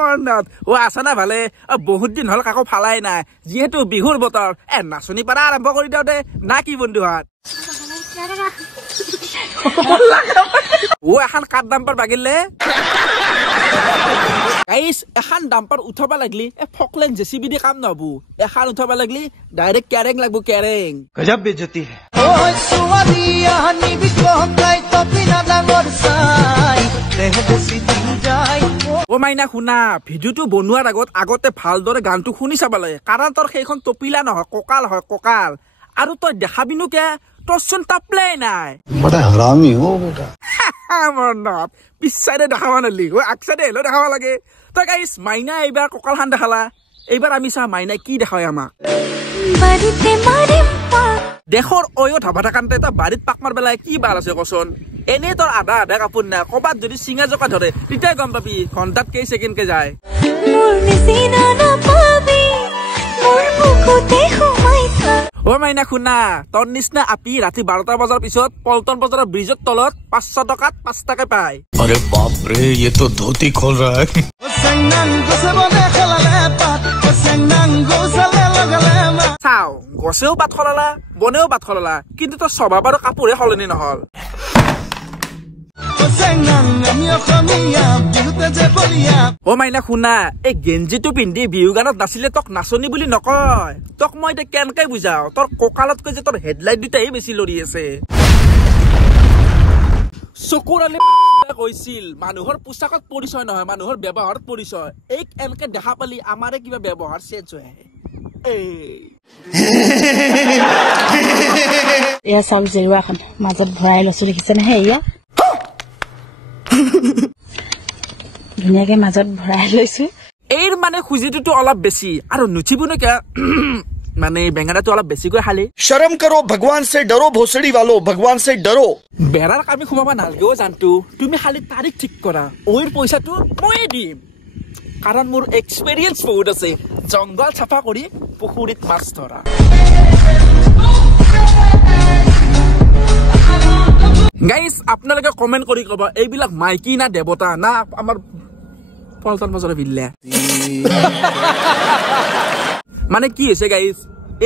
মনত ও আছা না ভালে বহুত দিন হল কাকো ফালাই নাই যেহেতু বিহুর বতর নাচনি পারা আরম্ভ করে দাও দে না কি বন্ধু হাত ও এখন কার দাম্পার বাগিলে গাইস এখন দাম্পার উঠাবা লাগলি ফকলেন জেসিবি দি কাম নহব এখন উঠাবা লাগলি ডাইরেক্ট ক্যারেং লাগবো ক্যারেং গজব বেজতি হে ওই সুয়াদিয়া নিবি কোকাই তপিনা ডাঙর সাই দেহ দেসি দিন যাই ও মাইনা শুনা ভিডিওটো বনোৱাৰ আগতে ভালদৰে গানটো শুনি চাব লাগে কাৰণ তোৰ সেইখন টপিলা নহয় ককাল হয় ককাল আৰু তই দেখাবিনো কে তোৰচোন তাপলাই নাই বড়া হাৰামি হো বেটা মনত পিছাইৰে দেখাব নালি ও আগচাইডে হেলো দেখাব লাগে তই গাইছ মাইনা এইবাৰ ককাল খান দেখালা এইবাৰ আমি চা মাইনাই কি দেখায় আমাক দেশৰ অয়ো ধাবা থাকান্তে তই বাৰীত পাক মাৰ পেলাই কি বাল আছে কচোন এনে তোৰ আধা আধা কাপোৰ নাই কবাত যদি চিঙা জকা ধৰে তেতিয়া গম পাবি ঘণ্টাত কেই ছেকেণ্ড কে যায় ও মাইনা শুনা তোৰ নিচিনা আপি ৰাতি 12টা বজাৰ পিছত পল্টন বজাৰৰ ব্ৰিজৰ তলত 500 টকাত 5 টাকা পায় अरे बाप रे ये तो धोती खोल रहा है চাও গছেও বাট খলালা বনেও বাট খলালা কিন্তু তোৰ স্বভাৱ আৰু কাপোৰে সলনি নহল ও মাইনা শুনা এই গেঞ্জিটো পিন্ধি বিহু গানত নাচিলে তোক নাচনি বুলি নকয় তোক মই এতিয়া কেনেকৈ বুজাও তোৰ কঁকালতকৈ যে তোৰ হেডলাইট দুটাই বেছি লৰি আছে চকুৰ আলি কৈছিল মানুহৰ পোচাকত পৰিচয় নহয় মানুহৰ ব্যৱহাৰত পৰিচয় এই এনেকে দেখা পালি আমাৰে কিবা ব্যৱহাৰ চেঞ্জ হৈ আহে এয়া চাউল জেৰুৱাখন মাজত ভৰাই লৈছো দেখিছেনে হে এয়া ধুনীয়াকে মাজত ভৰাই লৈছো এইৰ মানে খুজিটোতো অলপ বেছি আৰু নুঠিবনো কিয় মানে বেঙেনাটো অলপ বেছিকৈ খালি शर्म करो भगवान से डरो भोसड़ी वालों भगवान से डरो বেৰাৰ কামি সোমাবা নালগেও জানতো তুমি খালি তাৰিখ ঠিক কৰা ওইৰ পইচাটো ময়ে দিম কাৰণ মোৰ এক্সপেৰিয়েন্স বহুত আছে জংগল চাফা কৰি পুখুৰীত মাছ ধৰা গাইস আপোনালোকে কমেন্ট কৰি কবা এইবিলাক মাইকি না দেৱতা না আমাৰ পল্টন বজাৰৰ বিল্লা মানে কি হৈছে গাইস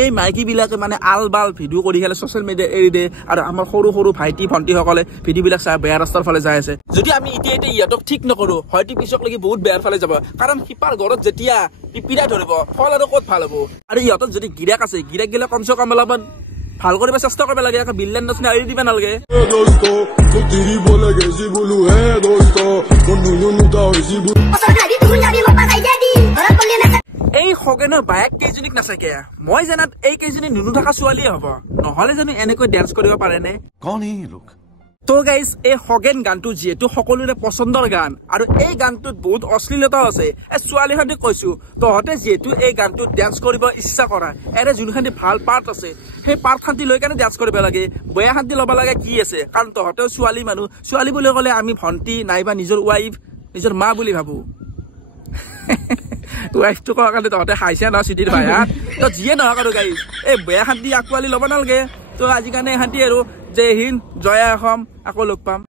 এই মাইকি বিলাকে মানে আলবাল ভিডিও কৰি খেলে সোশ্যাল মিডিয়া এৰি দে আৰু আমাৰ সৰু সৰু ভাইটি ভণ্টি সকলে ভিডিও বিলাক চাই বেয়া ৰাস্তাৰ ফালে যাই আছে যদি আমি এতিয়া ইয়াতক ঠিক নকৰো হয়তো পিছক লাগি বহুত বেয়াৰ ফালে যাব কাৰণ সিপাৰ ঘৰত যেতিয়া পিপিৰা ধৰিব ফল আৰু ক'ত ভাল হ'ব আৰু ইহঁতক যদি গিৰাক আছে গিৰাক গিলা কমছে কম অলপমান ভাল কৰিব চেষ্টা কৰিব লাগে আকৌ বিল্লেন নচনা এৰি দিবা নালাগে এই খগেনৰ বায়েক কেইজনীক নাচাকে মই জানাত এই কেইজনী নুনু থকা ছোৱালীয়ে হ'ব নহলে জানো এনেকৈ ডেন্স কৰিব পাৰেনে कौन है ये लोग তো গাইস এই খগেন গানটো যেহেতু সকলোৰে পছন্দৰ গান আৰু এই গানটোত বহুত অশ্লীলতা আছে ছোৱালীহঁতে কৈছো তহঁতে যেহেতু এই গানটোত ডেন্স কৰিব ইচ্ছা কৰা এৰে যোনখানি ভাল পাৰ্ট আছে সেই পাৰ্ট খান্তি লৈ কেনে ডেন্স কৰিব লাগে বেয়া খান্তি ল'ব লাগে কি আছে কাৰণ তহঁতেও ছোৱালী মানুহ ছোৱালী বুলি ক'লে আমি ভণ্টি নাইবা নিজৰ ৱাইফ নিজৰ মা বুলি ভাবো ৱাইফটো কোৱাৰ কাৰণে তহঁতে খাইছে ন চিটিৰ ভায়াত তো যিয়ে নহওক আৰু গাইছ এই বেয়া খান্তি আকোৱালি ল'ব নালাগে তো আজি কাৰণে শান্তি আৰু জয় হিন্দ জয় অসম আকৌ লগ পাম